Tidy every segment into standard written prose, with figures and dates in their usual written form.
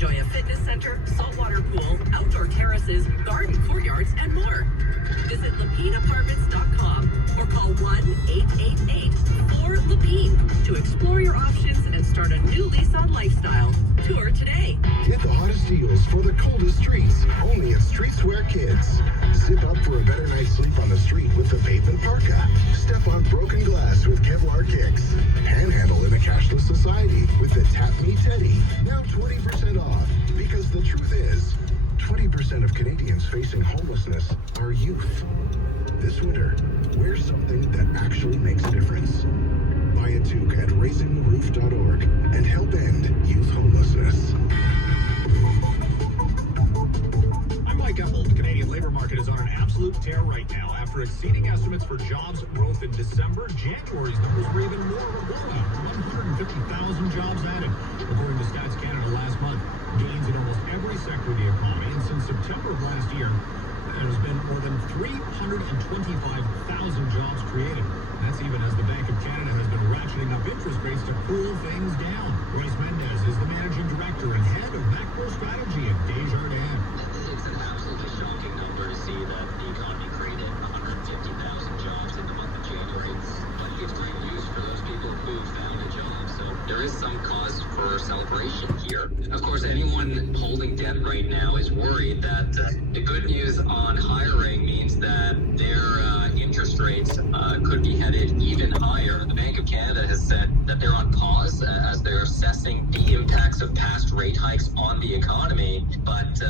Enjoy a fitness center, saltwater pool, outdoor terraces, garden courtyards, and more. Visit LapineApartments.com or call 1-888-4LAPINE to explore your options and start a new lease on lifestyle. Tour today. Get the hottest deals for the coldest treats, only at Streetswear Kids. Zip up for a better night's sleep on the street with the pavement parka. Step on broken glass with Kevlar kicks. Panhandle in a cashless society with the Tap Me Teddy. Now 20% off, because the truth is, 20% of Canadians facing homelessness are youth. This winter, wear something that actually makes a difference. Buy a toque at raisingtheroof.org and help end youth homelessness. I'm Mike Apple. The Canadian labor market is on an absolute tear right now. After exceeding estimates for jobs growth in December, January's numbers were even more of a blowout. 150,000 jobs added, according to Stats Canada last month. Gains in almost every sector of the economy, and since September of last year, there's been more than 325,000 jobs created. That's even as the Bank of Canada has been ratcheting up interest rates to cool things down. Royce Mendez is the managing director and head of macro strategy at Desjardins. It's an absolutely shocking number to see that the economy created 150,000 jobs in the month of January. But it's great news for those people who found a job. So there is some cause for celebration here. Of course, anyone holding debt right now is worried that the good news on hiring means that their interest rates could be headed even higher. The Bank of Canada has said that they're on pause as they're assessing the impacts of past rate hikes on the economy. But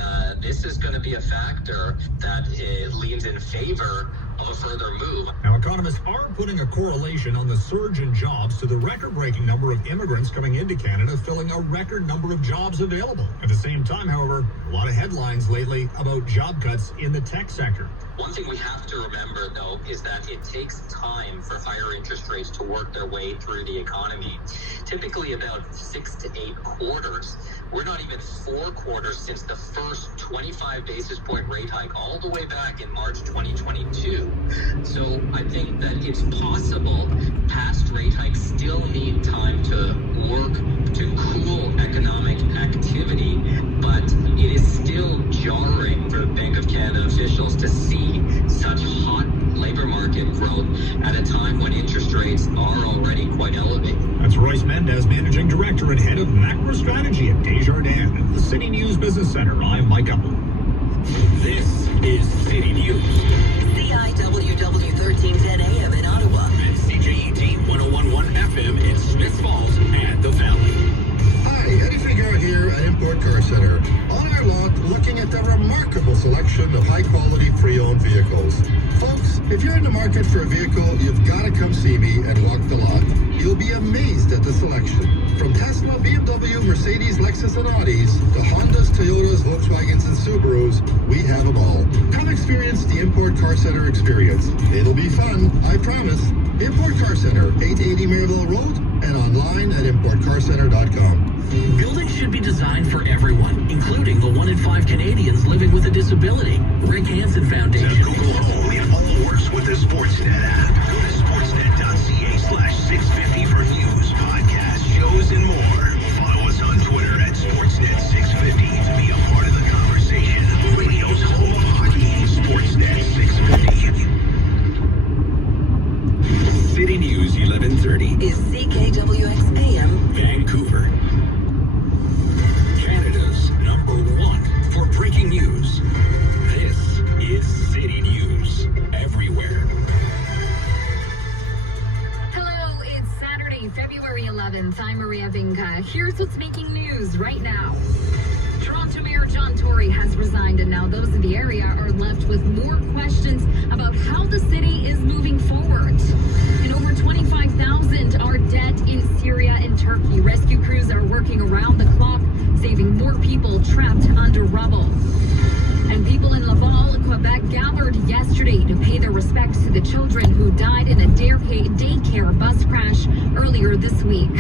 this is going to be a factor that leans in favor of a further move. Now, economists are putting a correlation on the surge in jobs to the record-breaking number of immigrants coming into Canada, filling a record number of jobs available. At the same time, however, a lot of headlines lately about job cuts in the tech sector. One thing we have to remember, though, is that it takes time for higher interest rates to work their way through the economy. Typically about 6 to 8 quarters. We're not even 4 quarters since the first 25 basis point rate hike all the way back in March 2022. So I think that it's possible past rate hikes still need time to work to cool economic activity, but it is still jarring for Bank of Canada officials to see such hot labor market growth at a time when interest rates are already quite elevated. That's Royce Mendez, managing director and head of macro strategy at Desjardins, at the City News Business Center. I'm Mike Apple. This is City News. CIWW 1310 AM in Ottawa. And CJET 1011 FM in Smiths Falls and the Valley. Hi, Eddie Figueroa here at Import Car Center. On our lot, looking at the remarkable selection of high-quality pre-owned vehicles. Folks, if you're in the market for a vehicle, you've got to come see me and walk the lot. You'll be amazed at the selection. From Tesla, BMW, Mercedes, Lexus, and Audis, to Hondas, Toyotas, Volkswagens, and Subarus, we have them all. Come experience the Import Car Center experience. It'll be fun, I promise. Import Car Center, 880 Maryville Road, and online at importcarcenter.com. Buildings should be designed for everyone, including the 1 in 5 Canadians living with a disability. Rick Hansen Foundation. The Google Home, it all works with the Sportsnet app. Go to sportsnet.ca/650 for news, podcasts, shows, and more. Follow us on Twitter at Sportsnet650 to be a part of the conversation. Radio's home of hockey, Sportsnet 650. City News 1130 Is CKWX AM Vancouver. Canada's #1 for breaking news. This is City News everywhere. Hello, it's Saturday, February 11th. I'm Maria Vinca. Here's what's making news right now. Toronto Mayor John Tory has resigned, and now those in the area are left with more questions about how the city is moving forward. And over 25,000 are dead in Syria and Turkey. Rescue crews are working around the clock, saving more people trapped under rubble. And people in Laval, Quebec, gathered yesterday to pay their respects to the children who died in a daycare bus crash earlier this week.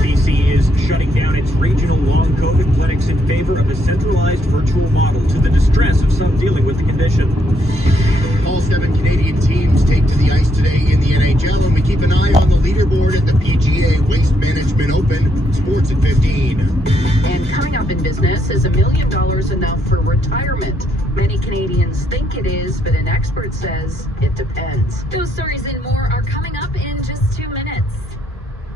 BC is shutting down its regional long COVID clinics in favor of a centralized virtual model to the distress of some dealing with the condition. All 7 Canadian teams take to the ice today in the NHL, and we keep an eye on the leaderboard at the PGA Waste Management Open. Sports at 15. And coming up in business. Is $1 million enough for retirement? Many Canadians think it is, but an expert says it depends. Those stories and more are coming up in just 2 minutes.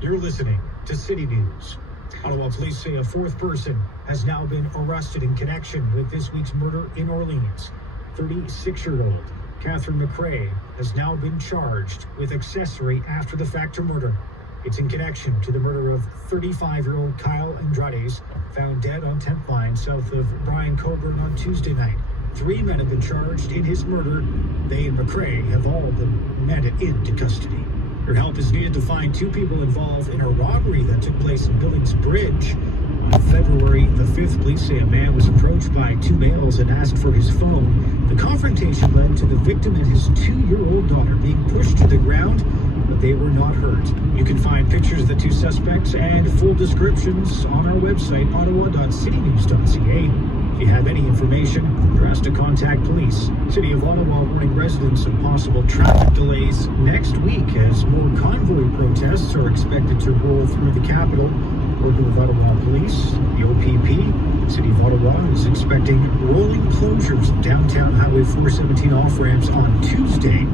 You're listening to City News. Ottawa police say a fourth person has now been arrested in connection with this week's murder in Orleans. 36-year-old Catherine McRae has now been charged with accessory after the fact to murder. It's in connection to the murder of 35-year-old Kyle Andrades, found dead on 10th Line south of Brian Coburn on Tuesday night. 3 men have been charged in his murder. They and McRae have all been remanded into custody. Your help is needed to find 2 people involved in a robbery that took place in Billings Bridge. On February the 5th, police say a man was approached by 2 males and asked for his phone. The confrontation led to the victim and his 2-year-old daughter being pushed to the ground, but they were not hurt. You can find pictures of the 2 suspects and full descriptions on our website, ottawa.citynews.ca. If you have any information, you're asked to contact police. City of Ottawa warning residents of possible traffic delays next week as more convoy protests are expected to roll through the capital. Working with Ottawa Police, the OPP, City of Ottawa is expecting rolling closures of downtown Highway 417 off-ramps on Tuesday.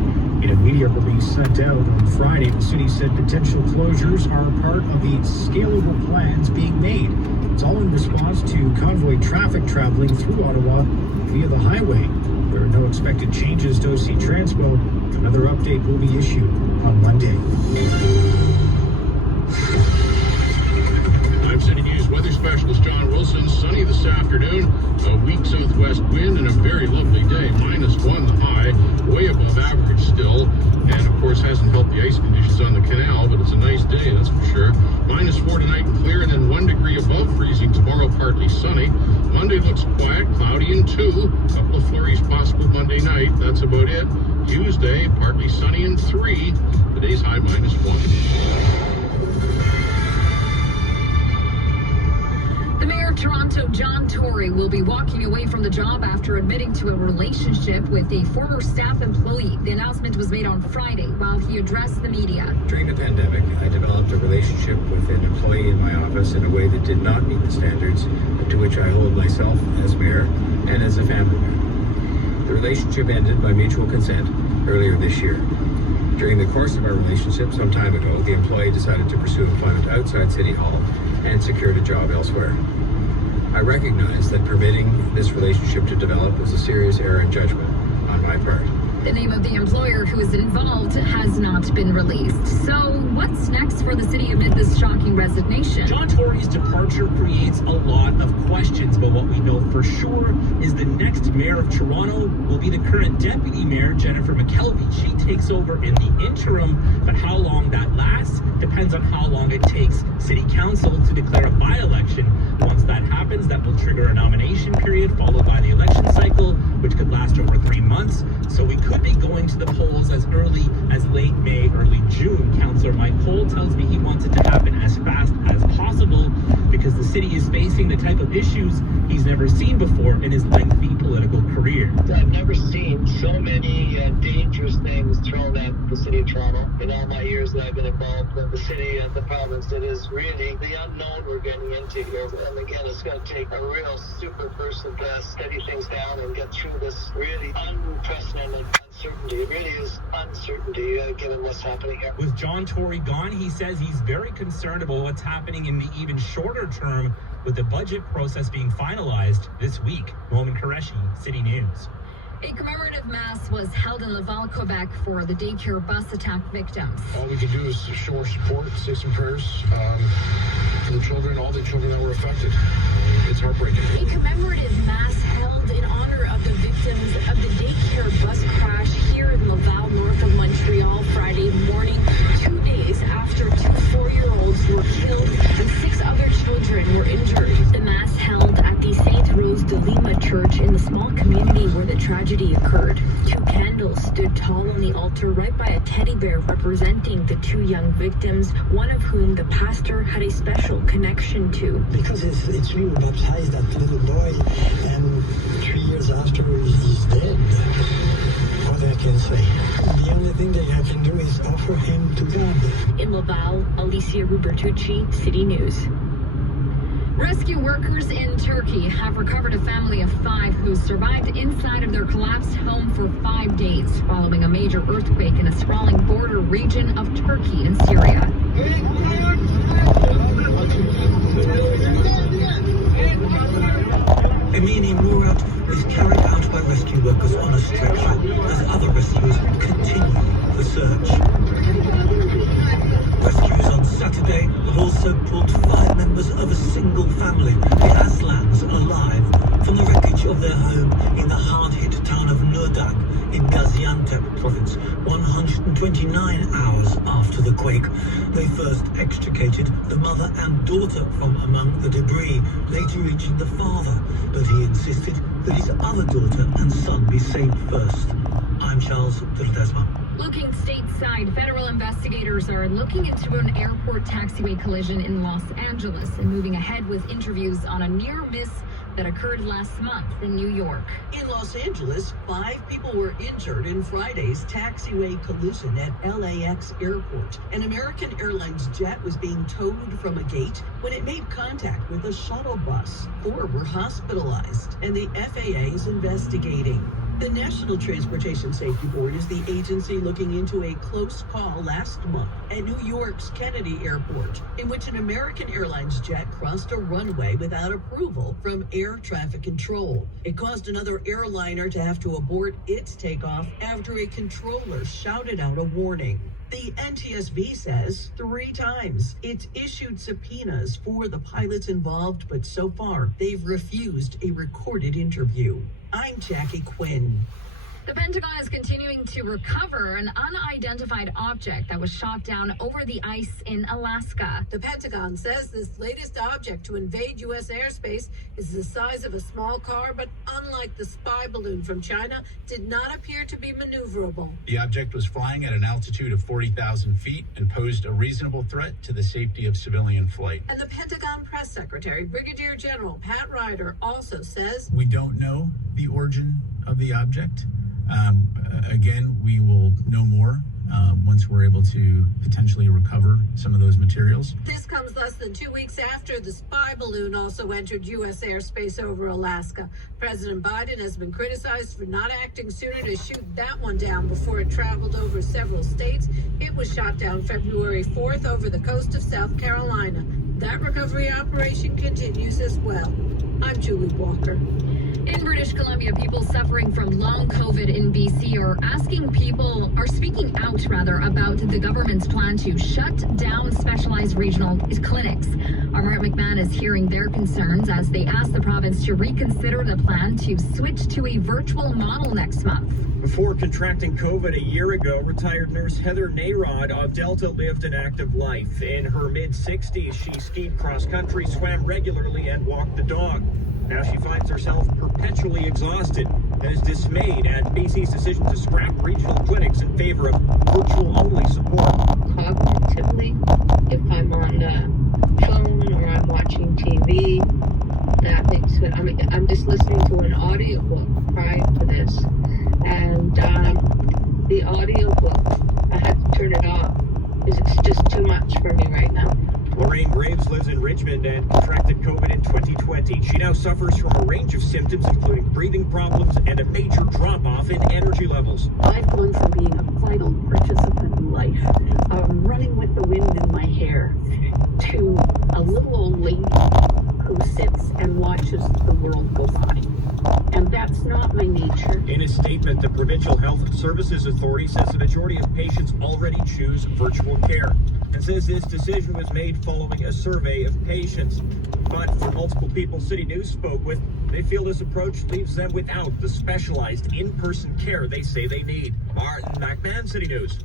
In a media release sent out on Friday, the city said potential closures are part of the scalable plans being made. It's all in response to convoy traffic traveling through Ottawa via the highway. There are no expected changes to OC Transpo. Another update will be issued on Monday. I'm City News weather specialist John Wilson. Sunny this afternoon, a weak southwest wind, and a very lovely day. -1 the high, way above average still, and of course hasn't helped the ice conditions on the canal, but it's a nice day, that's for sure. -4 tonight and clear, and then 1 degree above freezing tomorrow, partly sunny. Monday looks quiet, cloudy and 2. Couple of flurries possible Monday night. That's about it. Tuesday, partly sunny and 3. Today's high -1. The mayor of Toronto, John Tory, will be walking away from the job after admitting to a relationship with a former staff employee. The announcement was made on Friday while he addressed the media. During the pandemic, I developed a relationship with an employee in my office in a way that did not meet the standards to which I hold myself as mayor and as a family man. The relationship ended by mutual consent earlier this year. During the course of our relationship some time ago, the employee decided to pursue employment outside City Hall and secured a job elsewhere. I recognize that permitting this relationship to develop is a serious error in judgment on my part. The name of the employer who is involved has not been released. So what's next for the city amid this shocking resignation? John Tory's departure creates a lot of questions, but what we know for sure is the next mayor of Toronto will be the current deputy mayor, Jennifer McKelvey. She takes over in the interim, but how long that lasts depends on how long it takes City Council to declare a by-election. Once that happens, that will trigger a nomination period followed by the election cycle, which could last over 3 months. So we could be going to the polls as early as late May, early June. Councillor Mike Cole tells me he wants it to happen as fast as possible because the city is facing the type of issues he's never seen before in his lengthy political career. I've never seen so many dangerous things thrown at the city of Toronto in all my years that I've been involved in the city and the province. It is really the unknown we're getting into here. And again, it's going to take a real super person to steady things down and get through this really unprecedented uncertainty. It really is uncertainty given what's happening here. With John Tory gone, he says he's very concerned about what's happening in the even shorter term with the budget process being finalized this week. Roman Qureshi, City News. A commemorative mass was held in Laval, Quebec for the daycare bus attack victims. All we can do is show our support, say some prayers for the children, all the children that were affected. It's heartbreaking. A commemorative mass held in honor of the victims of the daycare bus crash here in Laval, north of Montreal, Friday morning, 2 days after 2 4-year-olds were killed and 6 other children were injured. The mass held at the St. Rose de Lima Church in the small community where the tragedy occurred. 2 candles stood tall on the altar right by a teddy bear representing the 2 young victims, one of whom the pastor had a special connection to. Because it's me who baptized that little boy, and 3 years after he's dead. What I can say. The only thing that I can do is offer him to God. In Laval, Alicia Rubertucci, City News. Rescue workers in Turkey have recovered a family of 5 who survived inside of their collapsed home for 5 days following a major earthquake in a sprawling border region of Turkey and Syria. Emini Murat is carried out by rescue workers on a stretcher as other rescuers continue the search. Rescues on Saturday have also pulled 5 members of a single family, the Aslans, alive from the wreckage of their home in the hard-hit town of Nurdag in Gaziantep province 129 hours after the quake. They first extricated the mother and daughter from among the debris, later reaching the father, but he insisted that his other daughter and son be saved first. I'm Charles de Ledesma. Looking stateside, federal investigators are looking into an airport taxiway collision in Los Angeles and moving ahead with interviews on a near miss that occurred last month in New York. In Los Angeles, 5 people were injured in Friday's taxiway collision at LAX airport. An American Airlines jet was being towed from a gate when it made contact with a shuttle bus. 4 were hospitalized, and the FAA is investigating. The National Transportation Safety Board is the agency looking into a close call last month at New York's Kennedy Airport, in which an American Airlines jet crossed a runway without approval from air traffic control. It caused another airliner to have to abort its takeoff after a controller shouted out a warning. The NTSB says 3 times it's issued subpoenas for the pilots involved, but so far they've refused a recorded interview. I'm Jackie Quinn. The Pentagon is continuing to recover an unidentified object that was shot down over the ice in Alaska. The Pentagon says this latest object to invade U.S. airspace is the size of a small car, but unlike the spy balloon from China, did not appear to be maneuverable. The object was flying at an altitude of 40,000 feet and posed a reasonable threat to the safety of civilian flight. And the Pentagon press secretary, Brigadier General Pat Ryder, also says, We don't know the origin of the object. Again, we will know more once we're able to potentially recover some of those materials. This comes less than 2 weeks after the spy balloon also entered U.S. airspace over Alaska. President Biden has been criticized for not acting sooner to shoot that one down before it traveled over several states. It was shot down February 4th over the coast of South Carolina. That recovery operation continues as well. I'm Julie Walker. In British Columbia, people suffering from long COVID in BC are speaking out about the government's plan to shut down specialized regional clinics. Our Mark McMahon is hearing their concerns as they ask the province to reconsider the plan to switch to a virtual model next month. Before contracting COVID a year ago, retired nurse Heather Nayrod of Delta lived an active life. In her mid-60s, she skied cross-country, swam regularly, and walked the dog. Now she finds herself perpetually exhausted and is dismayed at BC's decision to scrap regional clinics in favor of virtual-only support. Cognitively, if I'm on the phone or I'm watching TV, that makes it, I'm just listening to an audiobook prior to this, and the audiobook, I had to turn it off because it's just too much for me right now. Lorraine Graves lives in Richmond and contracted COVID in 2020. She now suffers from a range of symptoms, including breathing problems and a major drop-off in energy levels. I've gone from being a vital participant in life, running with the wind in my hair, to a little old lady who sits and watches the world go by. And that's not my nature. In a statement, the Provincial Health Services Authority says the majority of patients already choose virtual care, and says this decision was made following a survey of patients. But for multiple people City News spoke with, they feel this approach leaves them without the specialized in-person care they say they need. Martin McMahon, City News.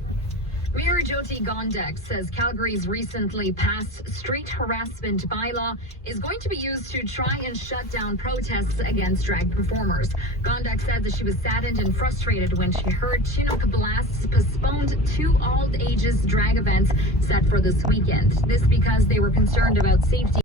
Mayor Jyoti Gondek says Calgary's recently passed street harassment bylaw is going to be used to try and shut down protests against drag performers. Gondek said that she was saddened and frustrated when she heard Chinook Blasts postponed 2 all-ages drag events set for this weekend. This because they were concerned about safety